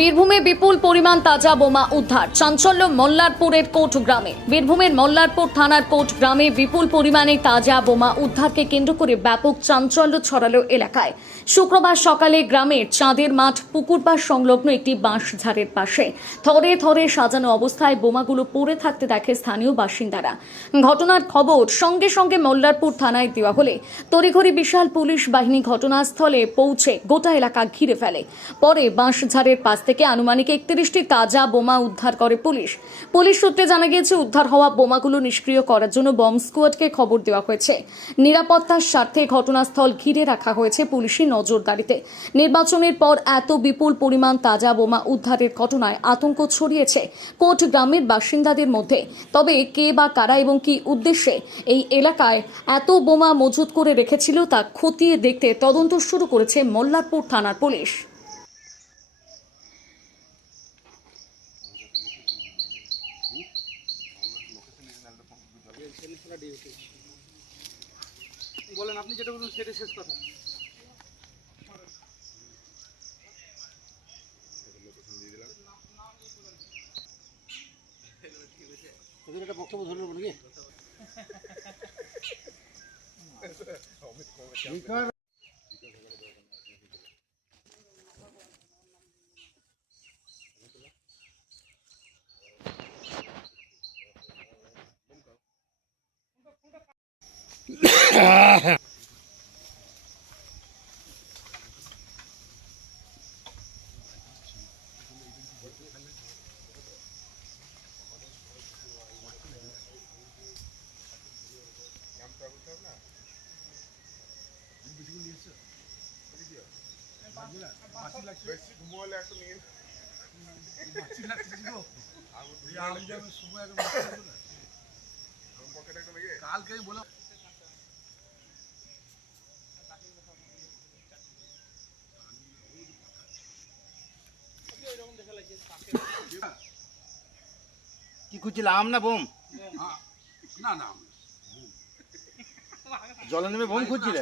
বীরভূমে বিপুল পরিমাণ তাজা বোমা উদ্ধার। চাঞ্চল্য মল্লারপুরের কোট গ্রামে। বীরভূমের মল্লারপুর থানার কোট গ্রামে বিপুল পরিমাণে তাজা বোমা উদ্ধারকে কেন্দ্র করে ব্যাপক চাঞ্চল্য ছড়ালো এলাকায়। শুক্রবার সকালে গ্রামের চাঁদের মাঠ পুকুরপাড় সংলগ্ন একটি বাঁশঝাড়ের পাশে থরে থরে সাজানো অবস্থায় বোমাগুলো পড়ে থাকতে দেখে স্থানীয় বাসিন্দারা। ঘটনার খবর সঙ্গে সঙ্গে মল্লারপুর থানায় দেওয়া হলে তড়িঘড়ি বিশাল পুলিশ বাহিনী ঘটনাস্থলে পৌঁছে গোটা এলাকা ঘিরে ফেলে। পরে বাঁশঝাড়ের পাশ থেকে আনুমানিক 31টি তাজা বোমা উদ্ধার করে পুলিশ। পুলিশ সূত্রে জানা গিয়েছে, উদ্ধার হওয়া বোমাগুলো নিষ্ক্রিয় করার জন্য বম্ব স্কোয়াডকে খবর দেওয়া হয়েছে। নিরাপত্তার স্বার্থে ঘটনাস্থল ঘিরে রাখা হয়েছে পুলিশি নজরদারিতে। নির্বাচনের পর এত বিপুল পরিমাণ তাজা বোমা উদ্ধারের ঘটনায় আতঙ্ক ছড়িয়েছে কোট গ্রামের বাসিন্দাদের মধ্যে। তবে কে বা কারা এবং কি উদ্দেশ্যে এই এলাকায় এত বোমা মজুত করে রেখেছিল তা খতিয়ে দেখতে তদন্ত শুরু করেছে মল্লারপুর থানার পুলিশ। বলেন, আপনি যেটা বলুন সেটা শেষ কথা। তোদের একটা বক্তব্য ধরলো নাকি? কি খুঁজছিল, আম না বোম? না না, জলে নেমে বোম খুঁজছিলে?